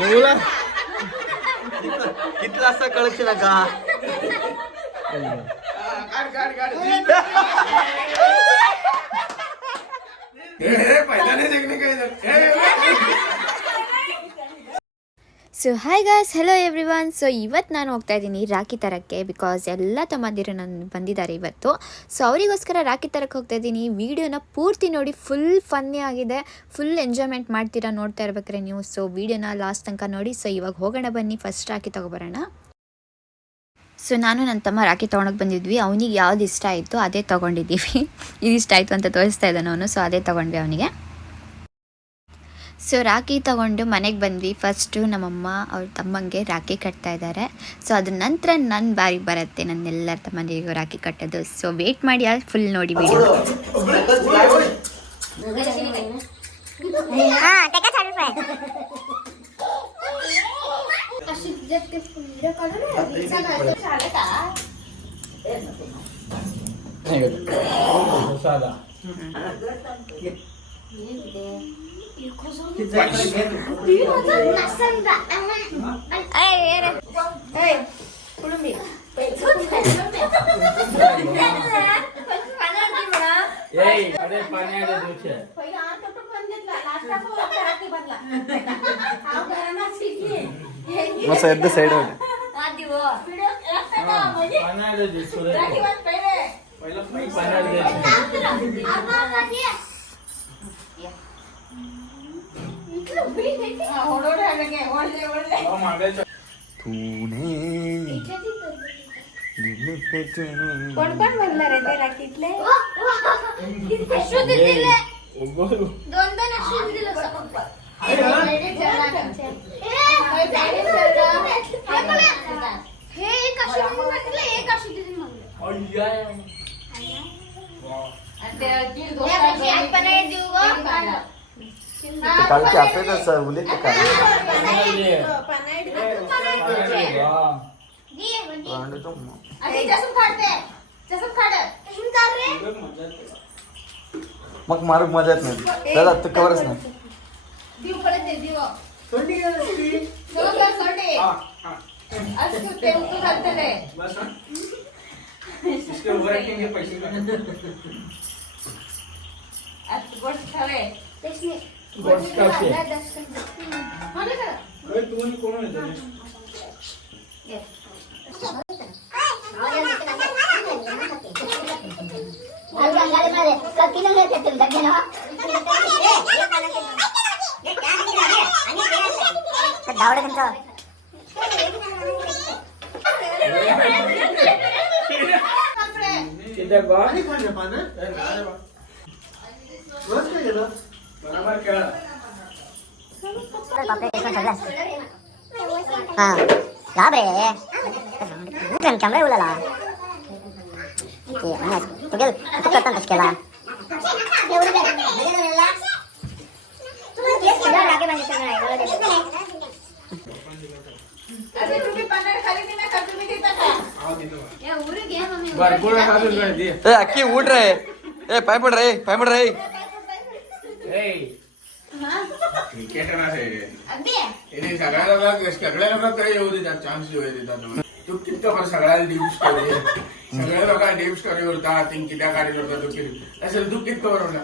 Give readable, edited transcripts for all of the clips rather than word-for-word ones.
एवढा कितला असा कळची नका so hi guys, hello every one. So ಇವತ್ತು ನಾನು ಹೋಗ್ತಾ ಇದ್ದೀನಿ ರಾಖಿ ತರಕ್ಕೆ. ಬಿಕಾಸ್ ಎಲ್ಲ ತಮ್ಮಂದಿರು ನನ್ನ ಬಂದಿದ್ದಾರೆ ಇವತ್ತು. ಸೊ ಅವರಿಗೋಸ್ಕರ ರಾಖಿ ತರಕ್ಕೆ ಹೋಗ್ತಾ ಇದ್ದೀನಿ. ವೀಡಿಯೋನ ಪೂರ್ತಿ ನೋಡಿ, ಫುಲ್ ಫನ್ನಿ ಆಗಿದೆ, ಫುಲ್ ಎಂಜಾಯ್ಮೆಂಟ್ ಮಾಡ್ತೀರಾ ನೋಡ್ತಾ ಇರ್ಬೇಕಾರೆ ನೀವು. ಸೊ ವೀಡಿಯೋನ ಲಾಸ್ಟ್ ತನಕ ನೋಡಿ. ಸೊ ಇವಾಗ ಹೋಗೋಣ ಬನ್ನಿ, ಫಸ್ಟ್ ರಾಖಿ ತೊಗೊಬರೋಣ. ಸೊ ನಾನು ನನ್ನ ತಮ್ಮ ರಾಖಿ ತೊಗೊಳಕ್ಕೆ ಬಂದಿದ್ವಿ. ಅವನಿಗೆ ಯಾವ್ದು ಇಷ್ಟ ಆಯಿತು ಅದೇ ತೊಗೊಂಡಿದ್ದೀವಿ. ಇದು ಇಷ್ಟ ಆಯಿತು ಅಂತ ತೋರಿಸ್ತಾ ಇದ್ದಾನೆ ಅವನು. ಸೊ ಅದೇ ತೊಗೊಂಡ್ವಿ ಅವನಿಗೆ. ಸೊ ರಾಖಿ ತೊಗೊಂಡು ಮನೆಗೆ ಬಂದ್ವಿ. ಫಸ್ಟು ನಮ್ಮಮ್ಮ ಅವ್ರ ತಮ್ಮಂಗೆ ರಾಖಿ ಕಟ್ತಾ ಇದ್ದಾರೆ. ಸೊ ಅದ್ರ ನಂತರ ನನ್ನ ಬಾರಿಗೆ ಬರುತ್ತೆ ನನ್ನೆಲ್ಲರ ತಮ್ಮಂದಿರಿಗೂ ರಾಖಿ ಕಟ್ಟೋದು. ಸೊ ವೇಟ್ ಮಾಡಿ, ಫುಲ್ ನೋಡಿ ವಿಡಿಯೋ. ಎದ್ದು ಸೈಡ್ कोण कोण म्हणणार आहे ते राखीतले? कालचे आपले तर उद्या ते काय मग मारू मजा येत नाही दादा तू कवरच नाही. कॅमेरा उलाला केला अक्की उठ रहे ए पाय पड रहे सगळ्या येऊ देतात चान्स देतात. तू किती सगळ्याला डीप स्टोरी सगळ्या लोकांना डीप स्टोरी बोलतात. कित्या गाडी करतात तू किती असेल तू किती बरोबर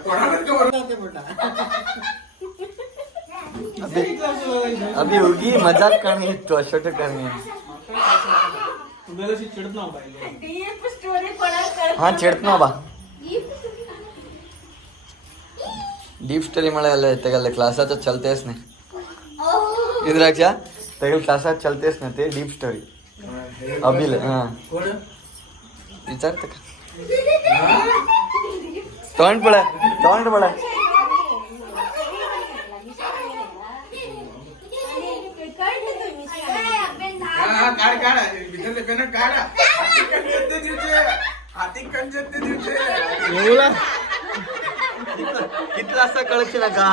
अभी होगी मजाक करनी है तो छोट करनी है. हाँ चिडत बा डीप स्टोरी मला तेगल क्लासात चलतेच नाही. इद्राक्षा तेगल क्लासात चलतेच नाही ते डीप स्टोरी अभिल हां विचारते का तोंड पडा एवढा कितला असा कळची नका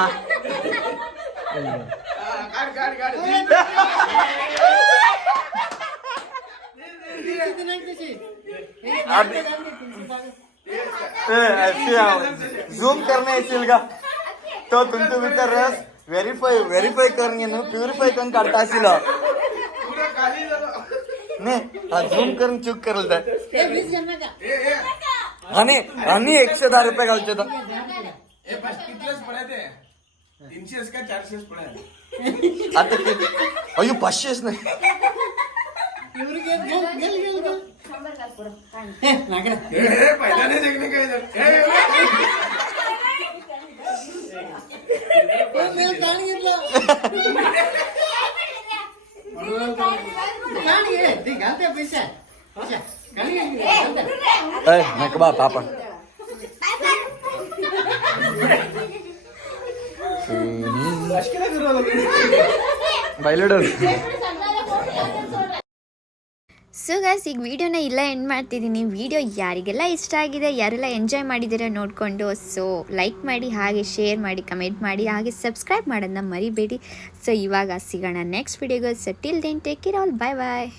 झूम करणे येतील का तो तुमचं विचार रस व्हेरीफाय करून घे ना प्युरिफाय करून काढता असेल पुरा खाली झालं. नाही झूम करून चूक करेल तर ए, आणि 110 रुपये घालतो तर ए, बस कितलेच पडायचे 300 का 400 पडायचे. आता अयो 500च नाही पहिला नाही देखणे काय झालं. नका बा पापा ಬೈಲೋಡು ಸೊ ಗೈಸ್ ಈಗ ವಿಡಿಯೋನ ಇಲ್ಲ ಎಂಡ್ ಮಾಡ್ತಿದ್ದೀನಿ. ವಿಡಿಯೋ ಯಾರಿಗೆಲ್ಲ ಇಷ್ಟ ಆಗಿದೆ, ಯಾರೆಲ್ಲ ಎಂಜಾಯ್ ಮಾಡಿದ್ದೀರಾ ನೋಡಿಕೊಂಡು ಸೊ ಲೈಕ್ ಮಾಡಿ, ಹಾಗೆ ಶೇರ್ ಮಾಡಿ, ಕಮೆಂಟ್ ಮಾಡಿ, ಹಾಗೆ ಸಬ್ಸ್ಕ್ರೈಬ್ ಮಾಡೋದನ್ನ ಮರಿಬೇಡಿ. ಸೊ ಇವಾಗ ಸಿಗೋಣ ನೆಕ್ಸ್ಟ್ ವಿಡಿಯೋಗೆ. So till then take care all, bye ಬಾಯ್.